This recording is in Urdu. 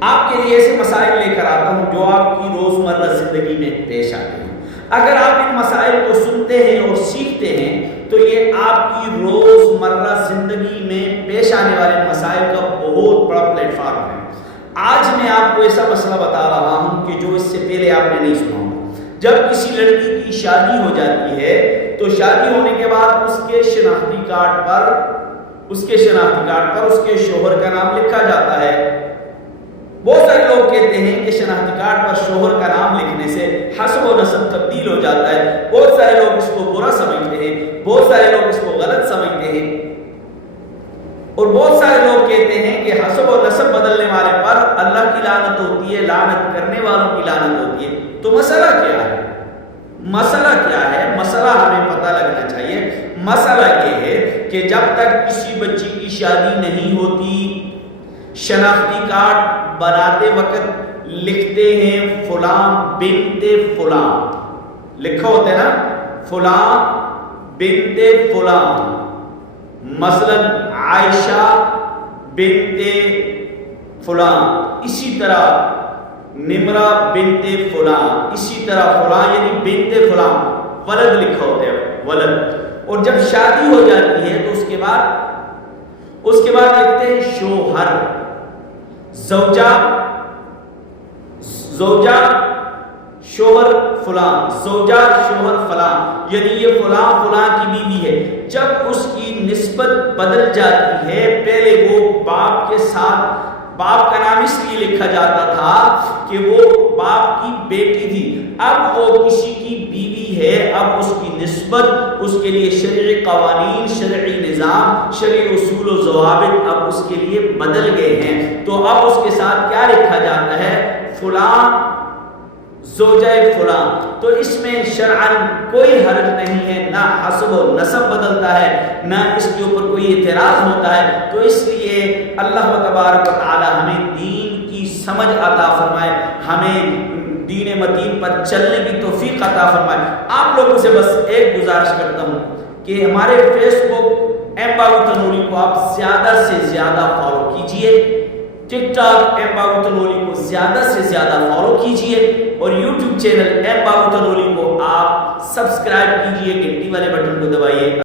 آپ کے لیے ایسے مسائل لے کر آتا ہوں جو آپ کی روزمرہ زندگی میں پیش آتے ہیں۔ اگر آپ ان مسائل کو سنتے ہیں اور سیکھتے ہیں تو یہ آپ کی روزمرہ زندگی میں پیش آنے والے مسائل کا بہت بڑا پلیٹ فارم ہے۔ آج میں آپ کو ایسا مسئلہ بتا رہا ہوں کہ جو اس سے پہلے آپ نے نہیں سنا ہوگا۔ جب کسی لڑکی کی شادی ہو جاتی ہے تو شادی ہونے کے بعد اس کے شناختی کارڈ پر اس کے شوہر کا نام لکھا جاتا ہے۔ بہت سارے لوگ کہتے ہیں کہ شناختی کارڈ پر شوہر کا نام لکھنے سے حسب و نسب تبدیل ہو جاتا ہے۔ بہت سارے لوگ اس کو برا سمجھتے ہیں، بہت سارے لوگ اس کو غلط سمجھتے ہیں، اور بہت سارے لوگ کہتے ہیں کہ حسب و نسب بدلنے والے پر اللہ کی لعنت ہوتی ہے، لعنت کرنے والوں کی لعنت ہوتی ہے۔ تو مسئلہ کیا ہے؟ مسئلہ ہمیں پتہ لگنا چاہیے۔ مسئلہ یہ ہے کہ جب تک کسی بچی کی شادی نہیں ہوتی، شناختی کارڈ بناتے وقت لکھتے ہیں فلاں بنت فلاں، لکھا ہوتا ہے نا فلاں بنت فلاں، مثلا عائشہ بنت فلاں، اسی طرح نمرہ بنت فلاں، اسی طرح فلاں یعنی بنت فلاں، ولد لکھا ہوتا ہے ولد۔ اور جب شادی ہو جاتی ہے تو اس کے بعد لکھتے ہیں شوہر، زوجہ شوہر فلاں، زوجہ شوہر فلاں، یعنی یہ فلاں فلاں کی بیوی ہے۔ جب اس کی نسبت بدل جاتی ہے، پہلے وہ باپ کے ساتھ باپ کا نام اس لیے لکھا جاتا تھا کہ وہ باپ کی بیٹی تھی، اب وہ کسی کی بیوی ہے، اب اس کی نسبت، اس کے لیے شرعی قوانین، شرعی نظام، شرعی اصول و ضوابط اب اس کے لیے بدل گئے ہیں۔ تو اب اس کے ساتھ کیا لکھا جاتا ہے؟ فلاں زوجہ فلاں۔ تو اس میں شرعاً کوئی حرج نہیں ہے، نہ حسب و نسب بدلتا ہے، نہ اس کے اوپر کوئی اعتراض ہوتا ہے۔ تو اس لیے اللہ تبارک و تعالی ہمیں دین کی سمجھ عطا فرمائے، ہمیں دین متین پر چلنے کی توفیق عطا فرمائے۔ آپ لوگوں سے بس ایک گزارش کرتا ہوں کہ ہمارے فیس بک ایم بابو تنوری کو آپ زیادہ سے زیادہ فالو کیجئے، ٹک ٹاک ایم بابو تنوری کو زیادہ سے زیادہ فالو کیجئے، اور یوٹیوب چینل ایم بابو تنوری کو آپ سبسکرائب کیجئے، گھنٹی والے بٹن کو دبائیے۔